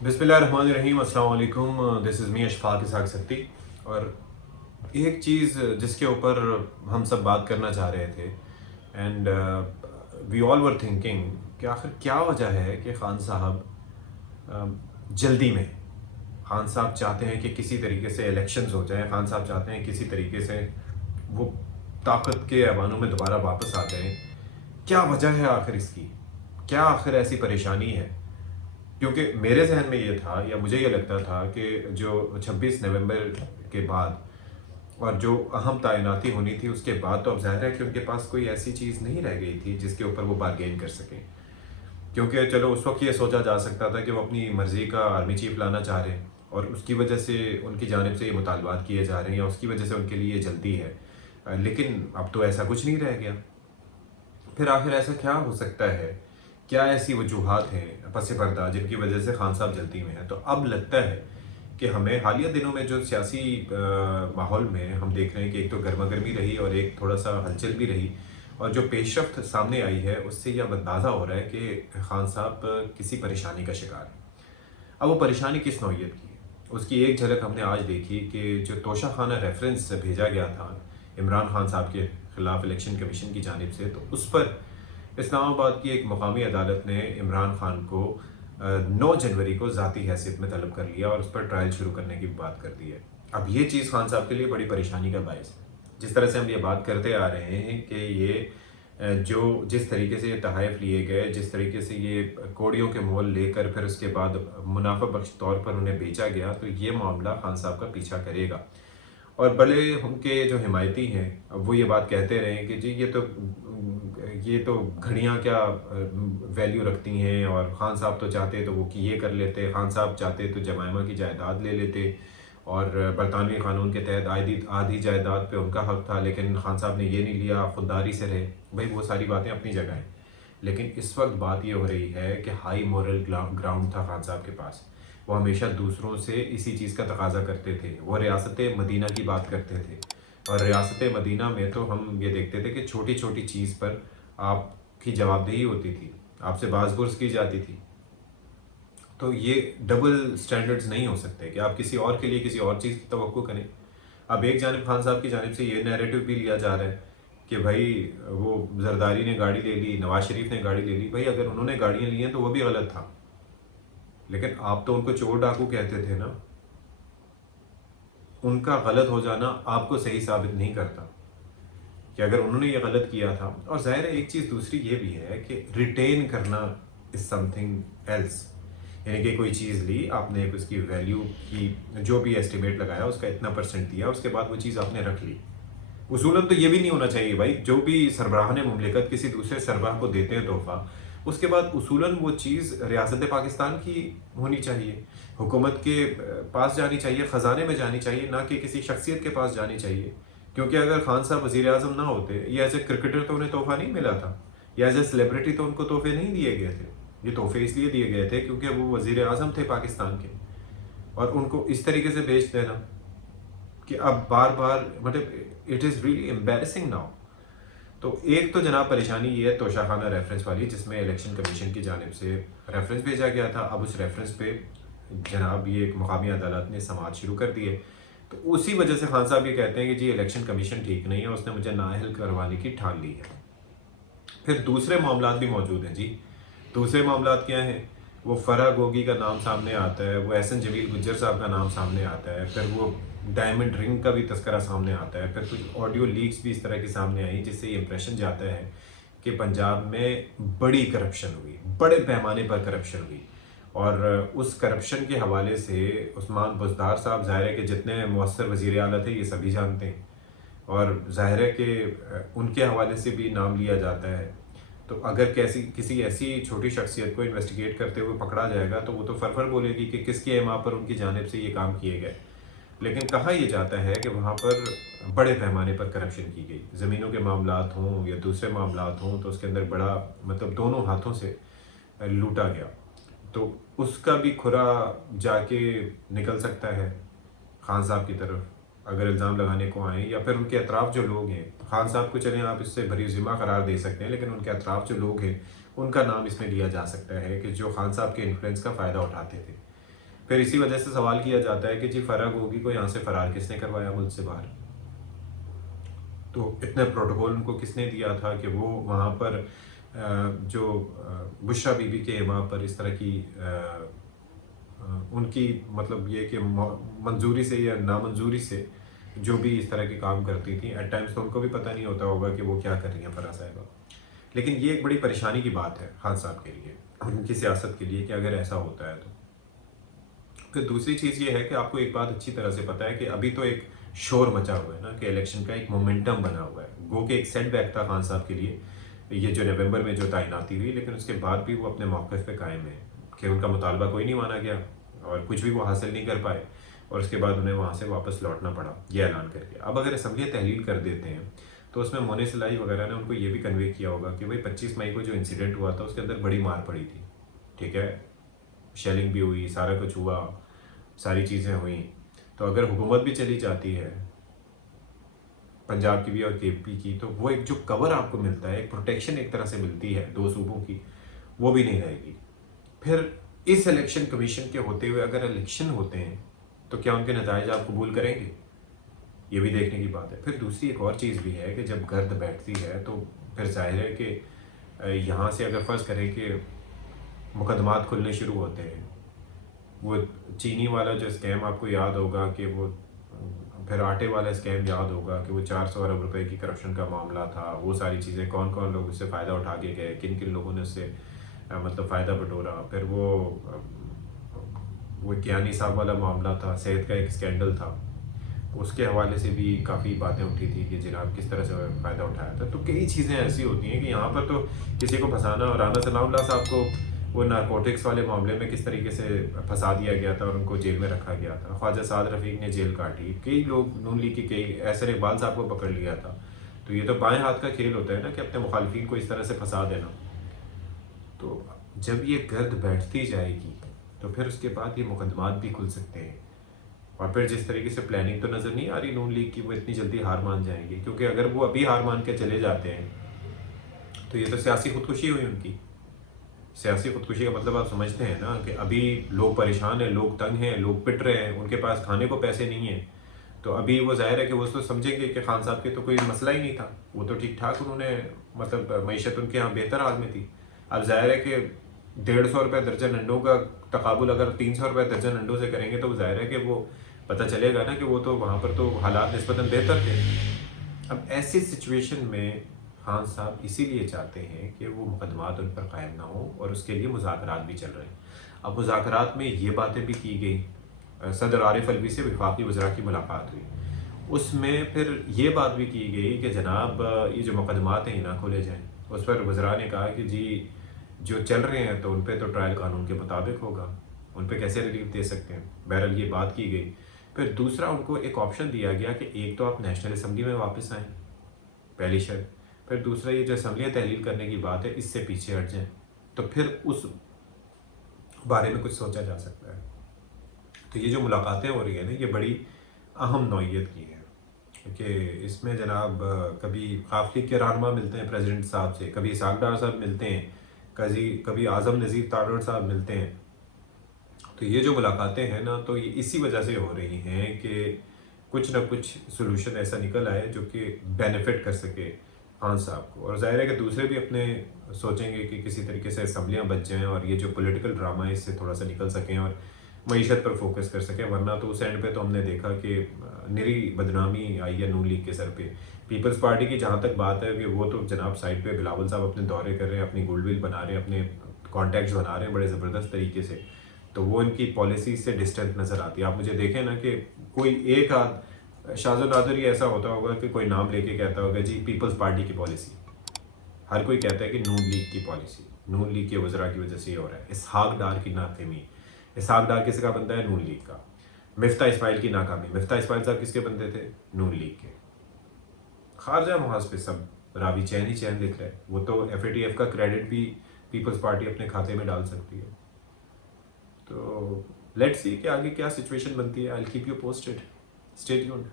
बिस्मिल्लाहिर्रहमानिर्रहीम, अस्सलाम वालेकुम। दिस इज़ मी अशफाक इसहाक सत्ती। और एक चीज़ जिसके ऊपर हम सब बात करना चाह रहे थे, and we all were thinking कि आखिर क्या वजह है कि खान साहब जल्दी में, खान साहब चाहते हैं कि किसी तरीके से इलेक्शंस हो जाएं, खान साहब चाहते हैं किसी तरीके से वो ताकत के ऐवानों में दोबारा वापस आ जाएं। क्या वजह है आखिर इसकी? क्या आखिर ऐसी परेशानी है? क्योंकि मेरे जहन में ये था, या मुझे ये लगता था कि जो 26 नवंबर के बाद और जो अहम तैनाती होनी थी उसके बाद, तो अब ज़ाहिर है कि उनके पास कोई ऐसी चीज़ नहीं रह गई थी जिसके ऊपर वो बारगेन कर सकें। क्योंकि चलो उस वक्त ये सोचा जा सकता था कि वो अपनी मर्ज़ी का आर्मी चीफ लाना चाह रहे हैं और उसकी वजह से उनकी जानिब से ये मुतालबात किए जा रहे हैं, या उसकी वजह से उनके लिए जल्दी है। लेकिन अब तो ऐसा कुछ नहीं रह गया। फिर आखिर ऐसा क्या हो सकता है? क्या ऐसी वजूहात हैं पस पर्दा जिनकी वजह से खान साहब जल्दी में हैं? तो अब लगता है कि हमें हालिया दिनों में जो सियासी माहौल में हम देख रहे हैं कि एक तो गर्मा गर्मी रही और एक थोड़ा सा हलचल भी रही, और जो पेशरफ्त सामने आई है उससे यह अंदाज़ा हो रहा है कि खान साहब किसी परेशानी का शिकार है। अब वो परेशानी किस नौइयत की है, उसकी एक झलक हमने आज देखी कि जो तोशा खाना रेफरेंस भेजा गया था इमरान खान साहब के खिलाफ इलेक्शन कमीशन की जानिब से, तो उस पर इस्लामाबाद की एक मकामी अदालत ने इमरान खान को 9 जनवरी को ज़ाती हैसियत में तलब कर लिया और उस पर ट्रायल शुरू करने की बात कर दी है। अब ये चीज़ खान साहब के लिए बड़ी परेशानी का बायस है। जिस तरह से हम ये बात करते आ रहे हैं कि ये जो जिस तरीके से ये तहाइफ लिए गए, जिस तरीके से ये कोड़ियों के मोल लेकर फिर उसके बाद मुनाफा बख्श तौर पर उन्हें बेचा गया, तो ये मामला खान साहब का पीछा करेगा। और भले उनके जो हिमायती हैं अब वो ये बात कहते रहे कि जी ये तो घड़ियाँ क्या वैल्यू रखती हैं, और खान साहब तो चाहते तो वो कि ये कर लेते, खान साहब चाहते तो जमाइमा की जायदाद ले लेते और बरतानवी कानून के तहत आधी आधी जायदाद पे उनका हक था, लेकिन खान साहब ने ये नहीं लिया, खुददारी से रहे। भाई वो सारी बातें अपनी जगह हैं, लेकिन इस वक्त बात ये हो रही है कि हाई मॉरल ग्राउंड था खान साहब के पास। वो हमेशा दूसरों से इसी चीज़ का तकाजा करते थे। वो रियासत मदीना की बात करते थे, और रियासत मदीना में तो हम ये देखते थे कि छोटी छोटी चीज़ पर आपकी जवाबदेही होती थी, आपसे बाज़पुरस की जाती थी। तो ये डबल स्टैंडर्ड्स नहीं हो सकते कि आप किसी और के लिए किसी और चीज़ की तवक्को करें। अब एक जानिब खान साहब की जानिब से ये नैरेटिव भी लिया जा रहा है कि भाई वो जरदारी ने गाड़ी ले ली, नवाज शरीफ ने गाड़ी ले ली। भाई अगर उन्होंने गाड़ियाँ ली हैं तो वो भी गलत था, लेकिन आप तो उनको चोर डाकू कहते थे ना। उनका गलत हो जाना आपको सही साबित नहीं करता कि अगर उन्होंने ये गलत किया था। और जाहिर है एक चीज़ दूसरी ये भी है कि रिटेन करना इज समथिंग एल्स। यानी कि कोई चीज़ ली आपने, उसकी वैल्यू की जो भी एस्टिमेट लगाया उसका इतना परसेंट दिया, उसके बाद वो चीज़ आपने रख ली। उसूलन तो ये भी नहीं होना चाहिए भाई, जो भी सरबराहान मुमलिकत किसी दूसरे सरबराह को देते हैं तोहफा, उसके बाद उसूलन वो चीज़ रियासत पाकिस्तान की होनी चाहिए, हुकूमत के पास जानी चाहिए, ख़जाने में जानी चाहिए, ना कि किसी शख्सियत के पास जानी चाहिए। क्योंकि अगर खान साहब वज़ीर आज़म ना होते, या एज ए क्रिकेटर तो उन्हें तोहफा नहीं मिला था, या एज ए सेलिब्रिटी तो उनको तोहफे नहीं दिए गए थे। ये तोहफे इसलिए दिए गए थे क्योंकि वो वज़ीर आज़म थे पाकिस्तान के, और उनको इस तरीके से बेच देना कि अब बार बार, मतलब it is really embarrassing now. तो एक तो जनाब परेशानी ये है तोशाखाना रेफरेंस वाली, जिसमें इलेक्शन कमीशन की जानिब से रेफरेंस भेजा गया था। अब उस रेफरेंस पे जनाब ये एक मकामी अदालत ने समाअत शुरू कर दी है। तो उसी वजह से खान साहब ये कहते हैं कि जी इलेक्शन कमीशन ठीक नहीं है, उसने मुझे नाअहल करवाने की ठान ली है। फिर दूसरे मामलात भी मौजूद हैं जी। दूसरे मामलात क्या हैं? वो फरा गोगी का नाम सामने आता है, वो एहसन जमील गुज्जर साहब का नाम सामने आता है, फिर वो डायमंड रिंग का भी तस्करा सामने आता है, फिर कुछ ऑडियो लीक्स भी इस तरह की सामने आई जिससे ये इंप्रेशन जाता है कि पंजाब में बड़ी करप्शन हुई, बड़े पैमाने पर करप्शन हुई। और उस करप्शन के हवाले से उस्मान बुज़दार साहब, ज़ाहिर है कि जितने मौसर वज़ीर आला थे ये सभी जानते हैं, और ज़ाहिर है कि उनके हवाले से भी नाम लिया जाता है। तो अगर किसी ऐसी छोटी शख्सियत को इन्वेस्टिगेट करते हुए पकड़ा जाएगा तो वो तो फर बोलेगी कि किसके एमा पर उनकी जानिब से ये काम किए गए। लेकिन कहा यह जाता है कि वहाँ पर बड़े पैमाने पर करप्शन की गई, ज़मीनों के मामलात हों या दूसरे मामलात हों, तो उसके अंदर बड़ा, मतलब दोनों हाथों से लूटा गया। तो उसका भी खुरा जाके निकल सकता है खान साहब की तरफ, अगर इल्ज़ाम लगाने को आएँ, या फिर उनके अतराफ़ जो लोग हैं। खान साहब को चलें आप इससे बरी ज़िम्मा करार दे सकते हैं, लेकिन उनके अतराफ़ जो लोग हैं उनका नाम इसमें लिया जा सकता है कि जो खान साहब के इन्फ्लुएंस का फ़ायदा उठाते थे। پھر اسی وجہ سے سوال کیا جاتا ہے کہ جی فرق ہوگی کو یہاں سے فرار کس نے کروایا ملک سے باہر، تو اتنا پروٹوکول ان کو کس نے دیا تھا کہ وہ وہاں پر جو بشرا بی بی کے امام پر اس طرح کی ان کی مطلب یہ کہ منظوری سے یا نامنظوری سے جو بھی اس طرح کے کام کرتی تھیں، ایٹ ٹائمس تو ان کو بھی پتہ نہیں ہوتا ہوگا کہ وہ کیا کر رہی ہیں فرح صاحبہ. لیکن یہ ایک بڑی پریشانی کی بات ہے خان صاحب کے لیے، ان کی سیاست کے لیے، کہ اگر ایسا ہوتا ہے تو. پھر دوسری چیز یہ ہے کہ آپ کو ایک بات اچھی طرح سے پتہ ہے کہ ابھی تو ایک شور مچا ہوا ہے نا، کہ الیکشن کا ایک مومنٹم بنا ہوا ہے، گو کہ ایک سیٹ بیک تھا خان صاحب کے لیے یہ جو نومبر میں جو تعیناتی ہوئی، لیکن اس کے بعد بھی وہ اپنے موقف پہ قائم ہے کہ ان کا مطالبہ کوئی نہیں مانا گیا اور کچھ بھی وہ حاصل نہیں کر پائے، اور اس کے بعد انہیں وہاں سے واپس لوٹنا پڑا یہ اعلان کر کے. اب اگر اسمبلی تحلیل کر دیتے ہیں تو اس میں مونس لائی وغیرہ نے ان کو یہ بھی کنوے کیا ہوگا کہ بھائی 25 مئی کو جو انسیڈنٹ ہوا تھا اس کے اندر بڑی مار پڑی تھی، ٹھیک ہے، شیلنگ بھی ہوئی، سارا کچھ ہوا، ساری چیزیں ہوئیں. تو اگر حکومت بھی چلی جاتی ہے پنجاب کی بھی اور کے پی کی، تو وہ ایک جو کور آپ کو ملتا ہے، ایک پروٹیکشن ایک طرح سے ملتی ہے دو صوبوں کی، وہ بھی نہیں رہے گی. پھر اس الیکشن کمیشن کے ہوتے ہوئے اگر الیکشن ہوتے ہیں تو کیا ان کے نتائج آپ قبول کریں گے؟ یہ بھی دیکھنے کی بات ہے. پھر دوسری ایک اور چیز بھی ہے کہ جب گرد بیٹھتی ہے تو پھر ظاہر ہے کہ یہاں سے اگر فرض کریں کہ مقدمات کھلنے شروع ہوتے ہیں، وہ چینی والا جو اسکیم آپ کو یاد ہوگا کہ وہ، پھر آٹے والا اسکیم یاد ہوگا کہ وہ 400 ارب روپے کی کرپشن کا معاملہ تھا، وہ ساری چیزیں کون کون لوگ اس سے فائدہ اٹھا کے گئے، کن کن لوگوں نے اس سے مطلب فائدہ بٹورا. پھر وہ کیانی صاحب والا معاملہ تھا، صحت کا ایک اسکینڈل تھا، اس کے حوالے سے بھی کافی باتیں اٹھی تھی کہ جناب کس طرح سے فائدہ اٹھایا تھا. تو کئی چیزیں ایسی ہوتی ہیں کہ یہاں پر تو کسی کو پھنسانا، اور رانا ثناء اللہ صاحب کو وہ نارکوٹکس والے معاملے میں کس طریقے سے پھنسا دیا گیا تھا اور ان کو جیل میں رکھا گیا تھا. خواجہ سعد رفیق نے جیل کاٹی، کئی لوگ نون لیگ کے، کئی احسن اقبال صاحب کو پکڑ لیا تھا. تو یہ تو بائیں ہاتھ کا کھیل ہوتا ہے نا کہ اپنے مخالفین کو اس طرح سے پھنسا دینا. تو جب یہ گرد بیٹھتی جائے گی تو پھر اس کے بعد یہ مقدمات بھی کھل سکتے ہیں. اور پھر جس طریقے سے پلاننگ تو نظر نہیں آ رہی نون لیگ کی وہ اتنی جلدی ہار مان جائیں گے، کیونکہ اگر وہ ابھی ہار مان کے چلے جاتے ہیں تو یہ تو سیاسی خودکشی ہوئی ان کی. سیاسی خودکشی کا مطلب آپ سمجھتے ہیں نا کہ ابھی لوگ پریشان ہیں، لوگ تنگ ہیں، لوگ پٹ رہے ہیں، ان کے پاس کھانے کو پیسے نہیں ہیں. تو ابھی وہ ظاہر ہے کہ وہ تو سمجھیں گے کہ خان صاحب کے تو کوئی مسئلہ ہی نہیں تھا، وہ تو ٹھیک ٹھاک، انہوں نے مطلب معیشت ان کے یہاں بہتر حال میں تھی. اب ظاہر ہے کہ 150 روپے درجن انڈوں کا تقابل اگر 300 روپے درجن انڈوں سے کریں گے تو ظاہر ہے کہ وہ پتہ چلے گا نا کہ وہ تو وہاں پر تو حالات نسبتاً بہتر تھے. اب ایسی سچویشن میں خان صاحب اسی لیے چاہتے ہیں کہ وہ مقدمات ان پر قائم نہ ہوں، اور اس کے لیے مذاکرات بھی چل رہے ہیں. اب مذاکرات میں یہ باتیں بھی کی گئی، صدر عارف الوی سے وفاقی وزراء کی ملاقات ہوئی، اس میں پھر یہ بات بھی کی گئی کہ جناب یہ جو مقدمات ہیں یہ نہ کھولے جائیں. اس پر وزراء نے کہا کہ جی جو چل رہے ہیں تو ان پہ تو ٹرائل قانون کے مطابق ہوگا، ان پہ کیسے ریلیف دے سکتے ہیں. بہرحال یہ بات کی گئی. پھر دوسرا ان کو ایک آپشن دیا گیا کہ ایک تو آپ نیشنل اسمبلی میں واپس آئیں، پہلی شرط. پھر دوسرا یہ جو اسمبلیاں تحلیل کرنے کی بات ہے اس سے پیچھے ہٹ جائیں، تو پھر اس بارے میں کچھ سوچا جا سکتا ہے. تو یہ جو ملاقاتیں ہو رہی ہیں نا یہ بڑی اہم نوعیت کی ہیں کہ اس میں جناب کبھی خاف لیگ کے رہنما ملتے ہیں پریزیڈنٹ صاحب سے، کبھی اسحاق ڈار صاحب ملتے ہیں، کبھی اعظم نذیر تارڑ صاحب ملتے ہیں. تو یہ جو ملاقاتیں ہیں نا تو یہ اسی وجہ سے ہو رہی ہیں کہ کچھ نہ کچھ سلوشن ایسا نکل آئے جو کہ بینیفٹ کر سکے خان صاحب کو. اور ظاہر ہے کہ دوسرے بھی اپنے سوچیں گے کہ کسی طریقے سے اسمبلیاں بچ جائیں اور یہ جو پولیٹیکل ڈرامہ ہے اس سے تھوڑا سا نکل سکیں اور معیشت پر فوکس کر سکیں. ورنہ تو اس اینڈ پہ تو ہم نے دیکھا کہ نری بدنامی آئی ہے نون لیگ کے سر پہ. پیپلز پارٹی کی جہاں تک بات ہے کہ وہ تو جناب سائڈ پہ بلاول صاحب اپنے دورے کر رہے ہیں، اپنی گولڈ ول بنا رہے ہیں، اپنے کانٹیکٹس بنا رہے ہیں بڑے زبردست طریقے سے. تو وہ ان کی پالیسی سے ڈسٹنٹ نظر آتی ہے. آپ مجھے دیکھیں نا کہ کوئی ایک شاذ و نادر ہی ایسا ہوتا ہوگا کہ کوئی نام لے کے کہتا ہوگا جی پیپلز پارٹی کی پالیسی. ہر کوئی کہتا ہے کہ نون لیگ کی پالیسی، نون لیگ کے وزراء کی وجہ سے یہ ہو رہا ہے. اسحاق ڈار کی ناکامی، اسحاق ڈار کس کا بندہ ہے؟ نون لیگ کا. مفتاح اسماعیل کی ناکامی، مفتاح اسماعیل صاحب کس کے بندے تھے؟ نون لیگ کے. خارجہ محاذ پہ سب راوی چین ہی چین لکھ رہے ہیں. وہ تو ایف اے ٹی ایف کا کریڈٹ بھی پیپلز پارٹی اپنے کھاتے میں ڈال سکتی ہے. تو لیٹس سی کہ آگے کیا سچویشن بنتی ہے. I will keep you posted. Stay tuned.